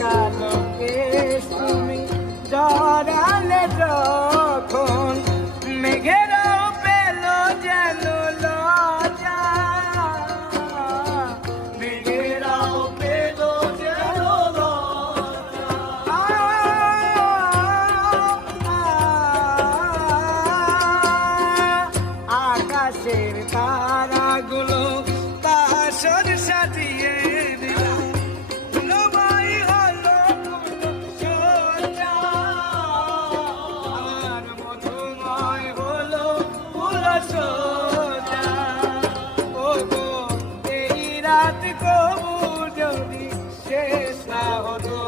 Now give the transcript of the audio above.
কালো কেশ তুমি জড়ালে যখন মেঘেরাও পেল যেন লজ্জা, মেঘেরাও পেল যেন লজ্জা। আকাশের তারাগুলো বাসর সাজিয়ে দিল, ফুলময় হলো সজ্জা, আর মধুময় হলো ফুল সজ্জা। ও গো এই রাত কবু যদি শেষ না হতো,